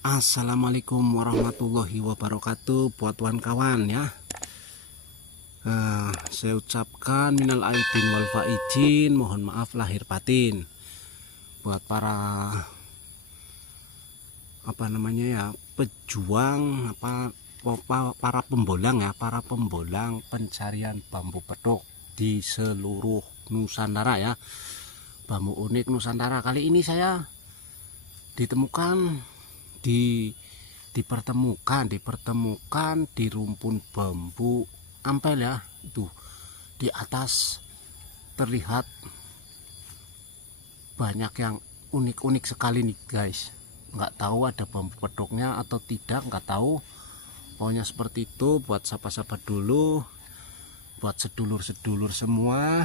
Assalamualaikum warahmatullahi wabarakatuh buat kawan-kawan ya. Saya ucapkan minal aidin wal faizin, mohon maaf lahir batin buat para pejuang para pembolang ya, para pembolang pencarian bambu petuk di seluruh Nusantara ya. Bambu unik Nusantara kali ini saya dipertemukan di rumpun bambu ampel ya. Itu di atas terlihat banyak yang unik-unik sekali nih guys. Nggak tahu ada bambu petuknya atau tidak, nggak tahu. Pokoknya seperti itu. Buat sapa-sapa dulu, buat sedulur-sedulur semua,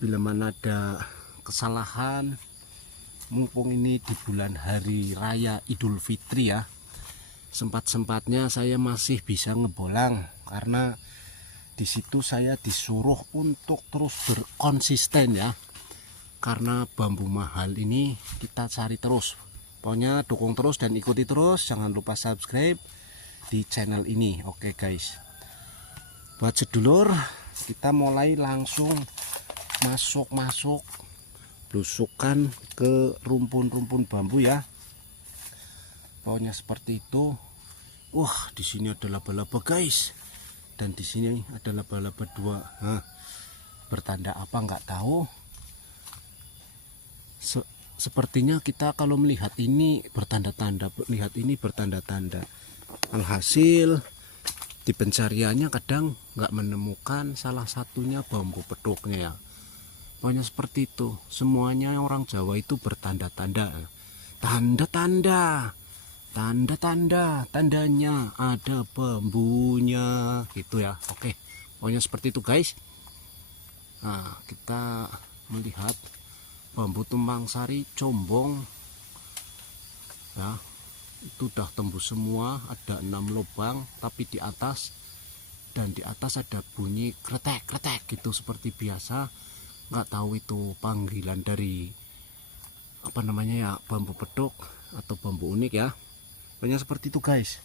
bila mana ada kesalahan, mumpung ini di bulan hari raya Idul Fitri ya, sempat-sempatnya saya masih bisa ngebolang karena di situ saya disuruh untuk terus berkonsisten ya, karena bambu mahal ini kita cari terus. Pokoknya dukung terus dan ikuti terus, jangan lupa subscribe di channel ini. Oke guys, buat sedulur, kita mulai langsung masuk blusukan ke rumpun-rumpun bambu ya. Pokoknya seperti itu. Wah, di sini ada laba-laba guys, dan di sini ada laba-laba dua. Bertanda apa nggak tahu. Sepertinya kita kalau melihat ini bertanda-tanda, Alhasil di pencariannya kadang nggak menemukan salah satunya bambu petuknya ya. Pokoknya seperti itu. Semuanya orang Jawa itu bertanda-tanda. Tandanya ada bambunya gitu ya. Oke, pokoknya seperti itu guys. Nah, kita melihat bambu tumpang sari combong ya, itu udah tembus semua. Ada 6 lubang, tapi di atas ada bunyi kretek gitu seperti biasa. Nggak tahu itu panggilan dari bambu petuk atau bambu unik ya. Pokoknya seperti itu guys.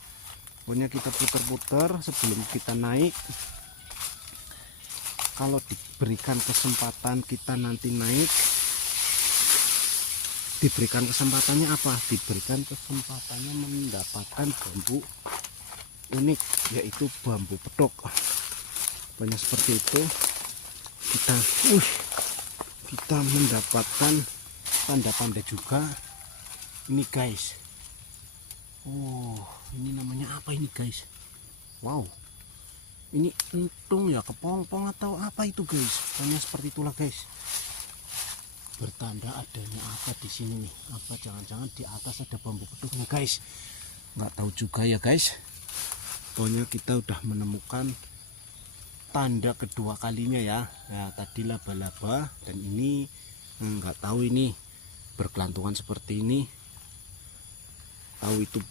Pokoknya kita putar-putar sebelum kita naik. Kalau diberikan kesempatan kita nanti naik, diberikan kesempatannya apa? Diberikan kesempatannya mendapatkan bambu unik, yaitu bambu petuk. Pokoknya seperti itu. Kita mendapatkan tanda-tanda juga ini guys. Ini namanya apa ini guys? Wow, ini entung ya, kepompong atau apa itu guys? Pokoknya seperti itulah guys. Bertanda adanya apa di sini nih? Apa jangan-jangan di atas ada bambu petuknya guys? Nggak tahu juga ya guys. Pokoknya kita udah menemukan tanda kedua kalinya ya. Nah, tadi laba-laba, dan ini nggak tahu ini berkelantungan seperti ini. Tahu itu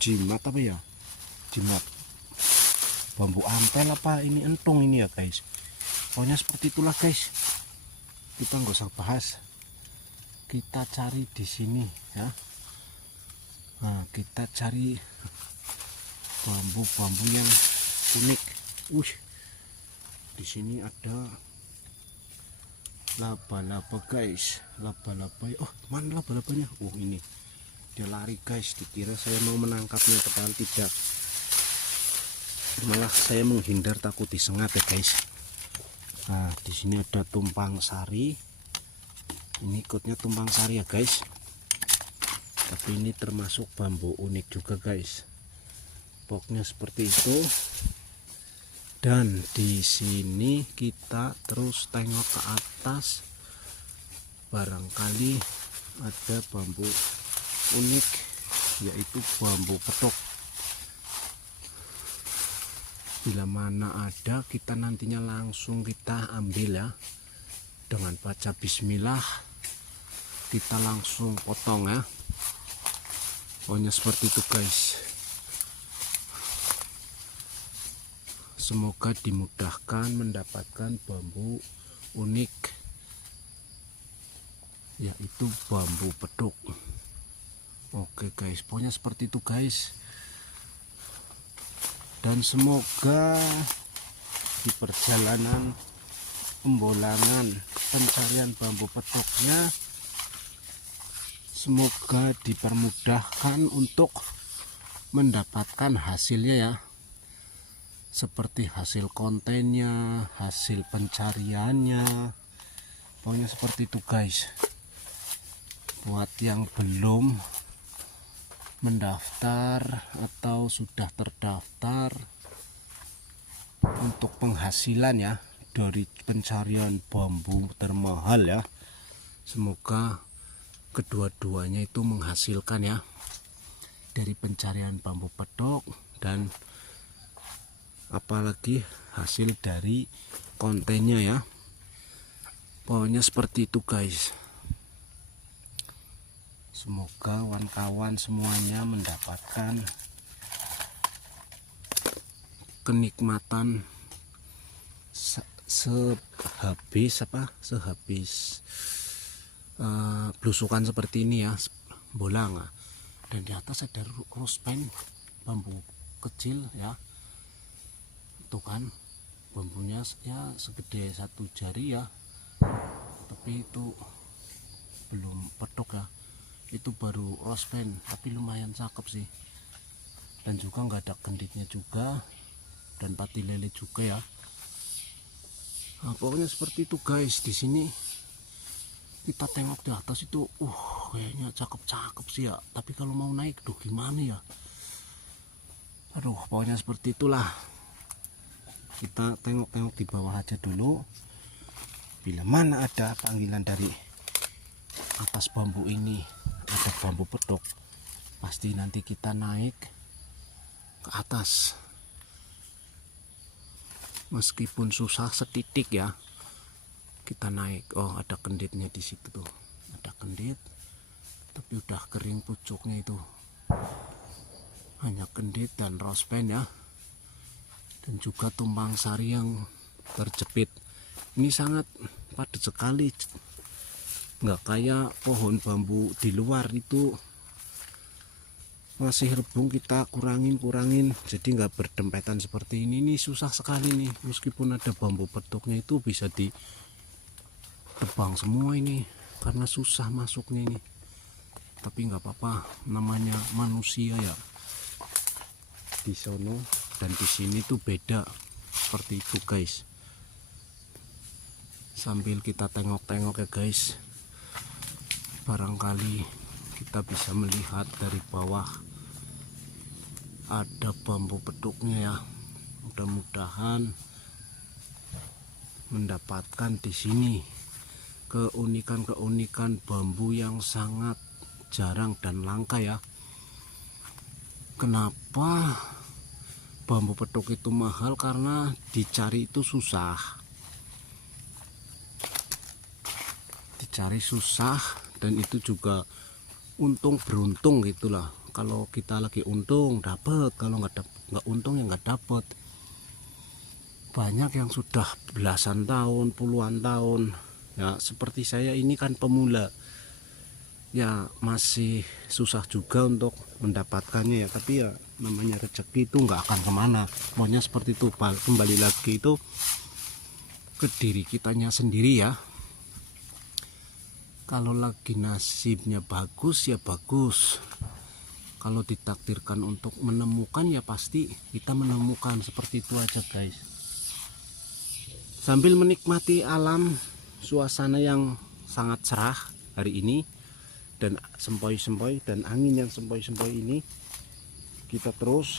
jimat apa ya? Jimat bambu ampel apa ini entung ini ya guys. Pokoknya seperti itulah guys. Kita nggak usah bahas. Kita cari di sini ya. Nah, kita cari bambu-bambu yang unik. Di sini ada laba-laba guys. Laba-laba. Oh, mana laba-labanya? Ini dia lari guys. Dikira saya mau menangkapnya, padahal tidak. Malah saya menghindar, takut disengat ya guys. Nah, di sini ada tumpang sari. Ini ikutnya tumpang sari ya guys. Tapi ini termasuk bambu unik juga guys. Pokoknya seperti itu. Dan di sini kita terus tengok ke atas, barangkali ada bambu unik, yaitu bambu petuk. Bila mana ada, kita nantinya langsung kita ambil ya. Dengan baca bismillah, kita langsung potong ya. Pokoknya seperti itu guys. Semoga dimudahkan mendapatkan bambu unik, yaitu bambu petuk. Oke guys, pokoknya seperti itu guys. Dan semoga di perjalanan pembolangan pencarian bambu petuknya, semoga dipermudahkan untuk mendapatkan hasilnya ya, seperti hasil kontennya, hasil pencariannya. Pokoknya seperti itu guys. Buat yang belum mendaftar atau sudah terdaftar untuk penghasilan ya dari pencarian bambu termahal ya, semoga kedua-duanya itu menghasilkan ya, dari pencarian bambu petok dan apalagi hasil dari kontennya ya. Pokoknya seperti itu guys. Semoga kawan-kawan semuanya mendapatkan kenikmatan sehabis belusukan seperti ini ya, bolang. Dan di atas ada rospen bambu kecil ya, itu kan bambunya ya segede 1 jari ya, tapi itu belum petok ya, itu baru rospen, tapi lumayan cakep sih. Dan juga nggak ada genditnya juga, dan pati lele juga ya. Nah, pokoknya seperti itu guys. Di sini kita tengok di atas itu kayaknya cakep-cakep sih ya, tapi kalau mau naik tuh gimana ya, aduh pokoknya seperti itulah. Kita tengok-tengok di bawah aja dulu, bila mana ada panggilan dari atas bambu ini, ada bambu petok, pasti nanti kita naik ke atas, meskipun susah setitik ya, kita naik. Oh, ada kenditnya di situ tuh, ada kendit, tapi udah kering pucuknya itu, hanya kendit dan rospen ya, dan juga tumpang sari yang terjepit. Ini sangat padat sekali, nggak kayak pohon bambu di luar itu masih rebung, kita kurangin jadi nggak berdempetan seperti ini. Ini susah sekali nih, meskipun ada bambu petoknya itu bisa ditebang semua ini karena susah masuknya ini, tapi nggak apa-apa, namanya manusia ya. Di sono dan di sini tuh beda, seperti itu guys. Sambil kita tengok-tengok ya guys, barangkali kita bisa melihat dari bawah ada bambu petuknya ya. Mudah-mudahan mendapatkan di sini keunikan bambu yang sangat jarang dan langka ya. Kenapa bambu petuk itu mahal? Karena dicari itu susah, dan itu juga untung beruntung gitulah. Kalau kita lagi untung dapat, kalau nggak untung ya nggak dapat. Banyak yang sudah belasan tahun, puluhan tahun ya, seperti saya ini kan pemula ya, masih susah juga untuk mendapatkannya ya, tapi ya namanya rezeki itu nggak akan kemana. Maunya seperti itu, kembali lagi itu ke diri kitanya sendiri ya. Kalau lagi nasibnya bagus ya bagus, kalau ditakdirkan untuk menemukan ya pasti kita menemukan. Seperti itu aja guys. Sambil menikmati alam, suasana yang sangat cerah hari ini, dan sempoi-sempoi dan angin yang sempoi-sempoi ini, kita terus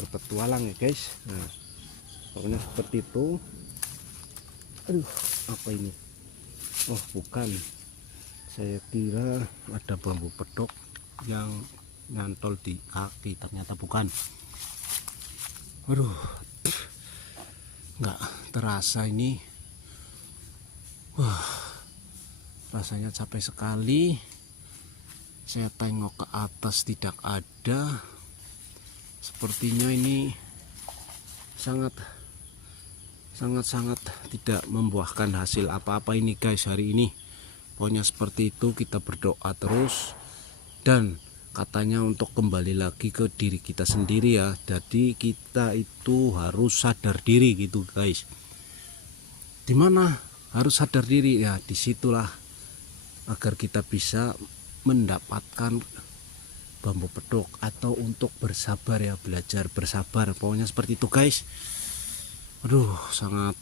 berpetualang ya guys. Nah, pokoknya seperti itu. Aduh, apa ini? Oh bukan, saya kira ada bambu petok yang nyantol di kaki, ternyata bukan. Waduh, nggak terasa ini. Wah, rasanya capek sekali. Saya tengok ke atas tidak ada. Sepertinya ini sangat tidak membuahkan hasil apa-apa ini guys hari ini. Pokoknya seperti itu, kita berdoa terus dan katanya untuk kembali lagi ke diri kita sendiri ya. Jadi kita itu harus sadar diri gitu guys. Dimana harus sadar diri ya, disitulah agar kita bisa mendapatkan bambu pedok atau untuk bersabar ya, belajar bersabar, pokoknya seperti itu guys. Aduh, sangat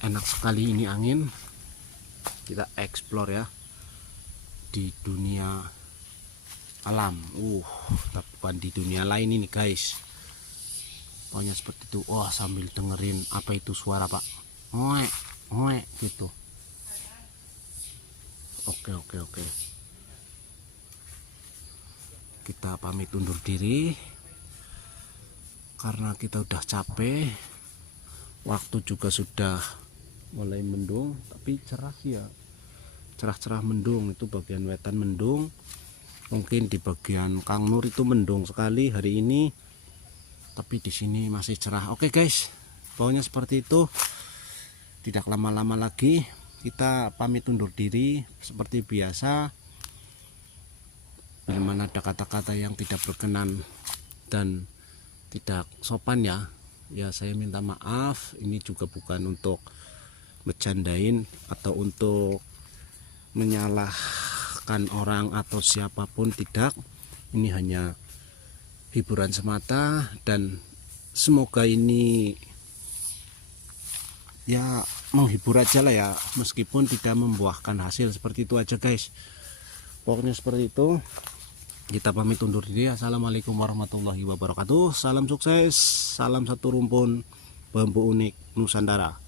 enak sekali ini angin. Kita explore ya di dunia alam, tapi bukan di dunia lain ini guys, pokoknya seperti itu. Wah, sambil dengerin apa itu suara pak, oek oek gitu. Oke, kita pamit undur diri karena kita udah capek, waktu juga sudah mulai mendung, tapi cerah sih ya, cerah-cerah mendung. Itu bagian wetan mendung, mungkin di bagian Kang Nur itu mendung sekali hari ini, tapi di sini masih cerah. Oke guys, pokoknya seperti itu. Tidak lama-lama lagi kita pamit undur diri seperti biasa. Bila mana ada kata-kata yang tidak berkenan dan tidak sopan ya, saya minta maaf. Ini juga bukan untuk bercandain atau untuk menyalahkan orang atau siapapun, tidak. Ini hanya hiburan semata dan semoga ini ya menghibur aja lah ya, meskipun tidak membuahkan hasil. Seperti itu aja guys, pokoknya seperti itu. Kita pamit undur diri. Assalamualaikum warahmatullahi wabarakatuh. Salam sukses, salam satu rumpun bambu unik Nusantara.